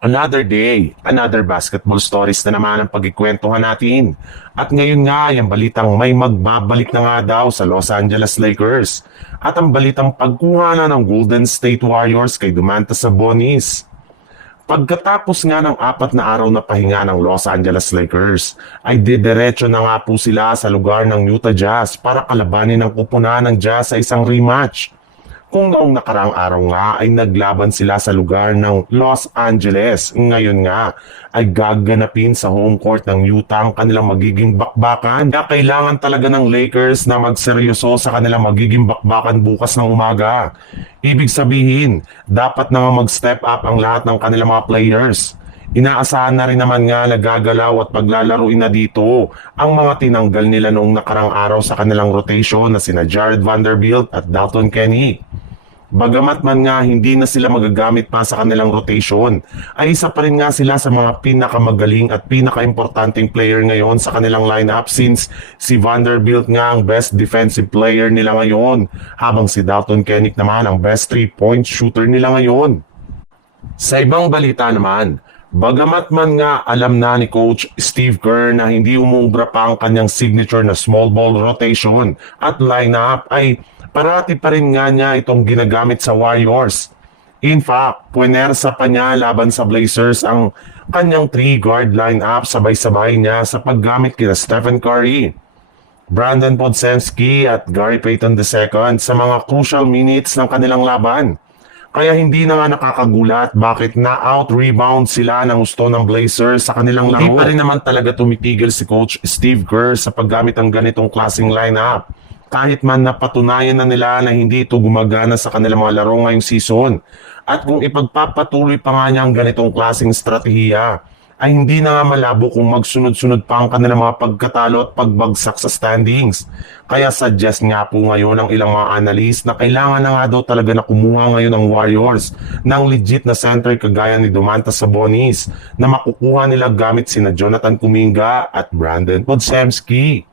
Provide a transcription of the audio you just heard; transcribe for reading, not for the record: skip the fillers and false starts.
Another day, another basketball stories na naman ang pagkikwentuhan natin. At ngayon nga, yung balitang may magbabalik na nga daw sa Los Angeles Lakers. At ang balitang pagkuha na ng Golden State Warriors kay Domantas Sabonis. Pagkatapos nga ng 4 na araw na pahinga ng Los Angeles Lakers, ay didiretso na nga po sila sa lugar ng Utah Jazz para kalabanin ang kupunan ng Jazz sa isang rematch. Kung noong nakaraang araw nga ay naglaban sila sa lugar ng Los Angeles, ngayon nga ay gaganapin sa home court ng Utah ang kanilang magiging bakbakan. Kaya kailangan talaga ng Lakers na magseryoso sa kanilang magiging bakbakan bukas ng umaga. Ibig sabihin, dapat na mag-step up ang lahat ng kanilang mga players. Inaasahan na rin naman nga nagagalaw at paglalaruin na dito ang mga tinanggal nila noong nakarang araw sa kanilang rotation na sina Jared Vanderbilt at Dalton Kenny. Bagamat man nga hindi na sila magagamit pa sa kanilang rotation, ay isa pa rin nga sila sa mga pinakamagaling at pinaka-importanting player ngayon sa kanilang lineup since si Vanderbilt nga ang best defensive player nila ngayon, habang si Dalton Kenny naman ang best 3-point shooter nila ngayon. Sa ibang balita naman, bagamat man nga alam na ni Coach Steve Kerr na hindi umubra pa ang kanyang signature na small ball rotation at lineup, ay parati pa rin nga niya itong ginagamit sa Warriors. In fact, puwersa pa niya laban sa Blazers ang kanyang 3-guard lineup, sabay-sabay niya sa paggamit kina Stephen Curry, Brandon Podziemski at Gary Payton II sa mga crucial minutes ng kanilang laban. Kaya hindi na nga nakakagulat bakit na-out-rebound sila ng gusto ng Blazers sa kanilang laro. Hindi pa rin naman talaga tumitigil si Coach Steve Kerr sa paggamit ng ganitong klaseng lineup. Kahit man napatunayan na nila na hindi ito gumagana sa kanilang mga laro ngayong season. At kung ipagpapatuloy pa nga niya ang ganitong klaseng estratehiya, ay hindi na nga malabo kung magsunod-sunod pa ang kanilang mga pagkatalo at pagbagsak sa standings. Kaya suggest nga po ngayon ng ilang mga analyst na kailangan na nga daw talaga na kumuha ngayon ng Warriors ng legit na center kagaya ni Domantas Sabonis na makukuha nila gamit sina Jonathan Kuminga at Brandon Podziemski.